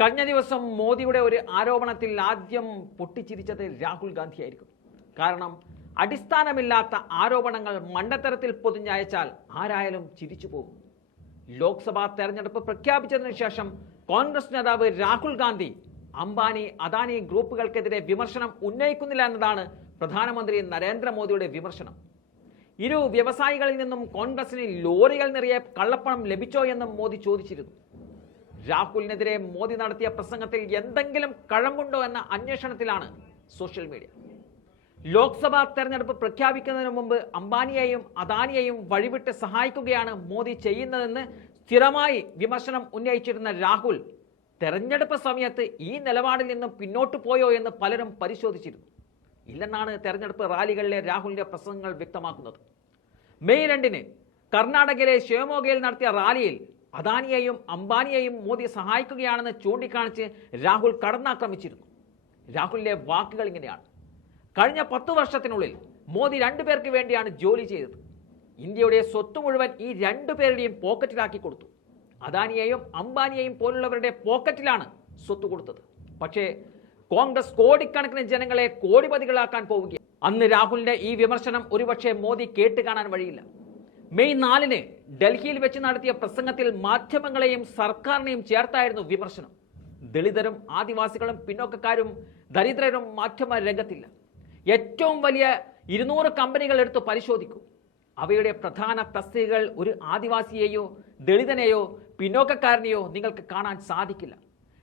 കഴിഞ്ഞ ദിവസം മോദിയുടെ ഒരു ആരോപണത്തിൽ ആദ്യം പൊട്ടിച്ചിരിച്ചത് രാഹുൽ ഗാന്ധിയായിരിക്കും. കാരണം അടിസ്ഥാനമില്ലാത്ത ആരോപണങ്ങൾ മണ്ടത്തരത്തിൽ പൊതിഞ്ഞയച്ചാൽ ആരായാലും ചിരിച്ചു പോകും. ലോക്സഭാ തെരഞ്ഞെടുപ്പ് പ്രഖ്യാപിച്ചതിനു ശേഷം കോൺഗ്രസ് നേതാവ് രാഹുൽ ഗാന്ധി അംബാനി അദാനി ഗ്രൂപ്പുകൾക്കെതിരെ വിമർശനം ഉന്നയിക്കുന്നില്ല എന്നതാണ് പ്രധാനമന്ത്രി നരേന്ദ്രമോദിയുടെ വിമർശനം. ഇരു വ്യവസായികളിൽ നിന്നും കോൺഗ്രസിന് ലോറികൾ നിറയെ കള്ളപ്പണം ലഭിച്ചോ എന്നും മോദി ചോദിച്ചിരുന്നു. രാഹുലിനെതിരെ മോദി നടത്തിയ പ്രസംഗത്തിൽ എന്തെങ്കിലും കഴമ്പുണ്ടോ എന്ന അന്വേഷണത്തിലാണ് സോഷ്യൽ മീഡിയ. ലോക്സഭാ തെരഞ്ഞെടുപ്പ് പ്രഖ്യാപിക്കുന്നതിന് മുമ്പ് അംബാനിയെയും അദാനിയെയും വഴിവിട്ട് സഹായിക്കുകയാണ് മോദി ചെയ്യുന്നതെന്ന് സ്ഥിരമായി വിമർശനം ഉന്നയിച്ചിരുന്ന രാഹുൽ തെരഞ്ഞെടുപ്പ് സമയത്ത് ഈ നിലപാടിൽ നിന്നും പിന്നോട്ട് പോയോ എന്ന് പലരും പരിശോധിച്ചിരുന്നു. ഇല്ലെന്നാണ് തെരഞ്ഞെടുപ്പ് റാലികളിലെ രാഹുലിന്റെ പ്രസംഗങ്ങൾ വ്യക്തമാക്കുന്നത്. മെയ് രണ്ടിന് കർണാടകയിലെ ശിവമോഗയിൽ നടത്തിയ റാലിയിൽ അദാനിയെയും അംബാനിയെയും മോദി സഹായിക്കുകയാണെന്ന് ചൂണ്ടിക്കാണിച്ച് രാഹുൽ കടന്നാക്രമിച്ചിരുന്നു. രാഹുലിന്റെ വാക്കുകൾ ഇങ്ങനെയാണ്. കഴിഞ്ഞ പത്തു വർഷത്തിനുള്ളിൽ മോദി രണ്ടുപേർക്ക് വേണ്ടിയാണ് ജോലി ചെയ്തത്. ഇന്ത്യയുടെ സ്വത്ത് മുഴുവൻ ഈ രണ്ടുപേരുടെയും പോക്കറ്റിലാക്കി കൊടുത്തു. അദാനിയെയും അംബാനിയെയും പോലുള്ളവരുടെ പോക്കറ്റിലാണ് സ്വത്ത് കൊടുത്തത്. പക്ഷേ കോൺഗ്രസ് കോടിക്കണക്കിന് ജനങ്ങളെ കോടിപതികളാക്കാൻ പോവുകയാണ്. അന്ന് രാഹുലിന്റെ ഈ വിമർശനം ഒരുപക്ഷെ മോദി കേട്ട് കാണാൻ വഴിയില്ല. മെയ് നാലിന് ഡൽഹിയിൽ വെച്ച് നടത്തിയ പ്രസംഗത്തിൽ മാധ്യമങ്ങളെയും സർക്കാരിനെയും ചേർത്തായിരുന്നു വിമർശനം. ദളിതരും ആദിവാസികളും പിന്നോക്കക്കാരും ദരിദ്രരും മാധ്യമ രംഗത്തില്ല. ഏറ്റവും വലിയ ഇരുന്നൂറ് കമ്പനികൾ എടുത്ത് പരിശോധിക്കൂ. അവയുടെ പ്രധാന തസ്തികകൾ ഒരു ആദിവാസിയെയോ ദളിതനെയോ പിന്നോക്കക്കാരനെയോ നിങ്ങൾക്ക് കാണാൻ സാധിക്കില്ല.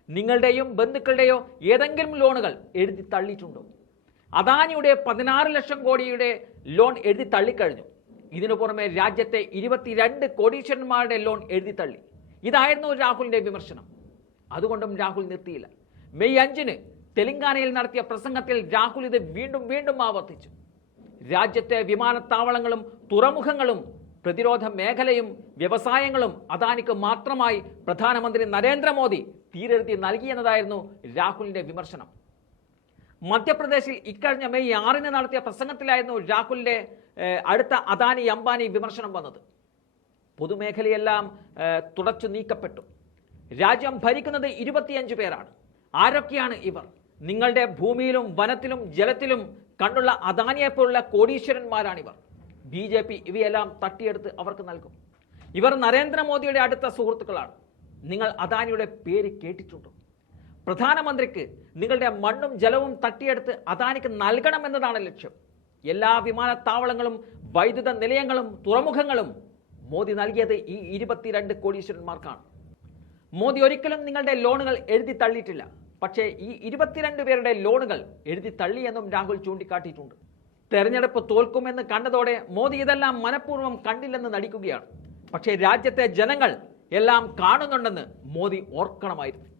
നിങ്ങളുടെയും ബന്ധുക്കളുടെയോ ഏതെങ്കിലും ലോണുകൾ എഴുതി തള്ളിയിട്ടുണ്ടോ? അദാനിയുടെ പതിനാറ് ലക്ഷം കോടിയുടെ ലോൺ എഴുതി തള്ളിക്കഴിഞ്ഞു. ഇതിനു പുറമെ രാജ്യത്തെ ഇരുപത്തിരണ്ട് കോടീശ്വരന്മാരുടെ ലോൺ എഴുതി തള്ളി. ഇതായിരുന്നു രാഹുലിന്റെ വിമർശനം. അതുകൊണ്ടും രാഹുൽ നിർത്തിയില്ല. മെയ് അഞ്ചിന് തെലങ്കാനയിൽ നടത്തിയ പ്രസംഗത്തിൽ രാഹുൽ ഇത് വീണ്ടും വീണ്ടും ആവർത്തിച്ചു. രാജ്യത്തെ വിമാനത്താവളങ്ങളും തുറമുഖങ്ങളും പ്രതിരോധ മേഖലയും വ്യവസായങ്ങളും അദാനിക്ക് മാത്രമായി പ്രധാനമന്ത്രി നരേന്ദ്രമോദി തീരെഴുതി നൽകിയെന്നതായിരുന്നു രാഹുലിന്റെ വിമർശനം. മധ്യപ്രദേശിൽ ഇക്കഴിഞ്ഞ മെയ് ആറിന് നടത്തിയ പ്രസംഗത്തിലായിരുന്നു രാഹുലിന്റെ അടുത്ത അദാനി അംബാനി വിമർശനം വന്നത്. പൊതുമേഖലയെല്ലാം തുടച്ചു നീക്കപ്പെട്ടു. രാജ്യം ഭരിക്കുന്നത് ഇരുപത്തിയഞ്ച് പേരാണ്. ആരൊക്കെയാണ് ഇവർ? നിങ്ങളുടെ ഭൂമിയിലും വനത്തിലും ജലത്തിലും കണ്ടുള്ള അദാനിയെപ്പോലുള്ള കോടീശ്വരന്മാരാണിവർ. ബി ജെ പി ഇവയെല്ലാം തട്ടിയെടുത്ത് അവർക്ക് നൽകും. ഇവർ നരേന്ദ്രമോദിയുടെ അടുത്ത സുഹൃത്തുക്കളാണ്. നിങ്ങൾ അദാനിയുടെ പേര് കേട്ടിട്ടുണ്ടോ? പ്രധാനമന്ത്രിക്ക് നിങ്ങളുടെ മണ്ണും ജലവും തട്ടിയെടുത്ത് അദാനിക്ക് നൽകണമെന്നതാണ് ലക്ഷ്യം. എല്ലാ വിമാനത്താവളങ്ങളും വൈദ്യുത നിലയങ്ങളും തുറമുഖങ്ങളും മോദി നൽകിയത് ഈ ഇരുപത്തിരണ്ട് കോടീശ്വരന്മാർക്കാണ്. മോദി ഒരിക്കലും നിങ്ങളുടെ ലോണുകൾ എഴുതി തള്ളിയിട്ടില്ല. പക്ഷേ ഈ ഇരുപത്തിരണ്ട് പേരുടെ ലോണുകൾ എഴുതി തള്ളിയെന്നും രാഹുൽ ചൂണ്ടിക്കാട്ടിയിട്ടുണ്ട്. തെരഞ്ഞെടുപ്പ് തോൽക്കുമെന്ന് കണ്ടതോടെ മോദി ഇതെല്ലാം മനഃപൂർവം കണ്ടില്ലെന്ന് നടിക്കുകയാണ്. പക്ഷേ രാജ്യത്തെ ജനങ്ങൾ എല്ലാം കാണുന്നുണ്ടെന്ന് മോദി ഓർക്കണമായിരുന്നു.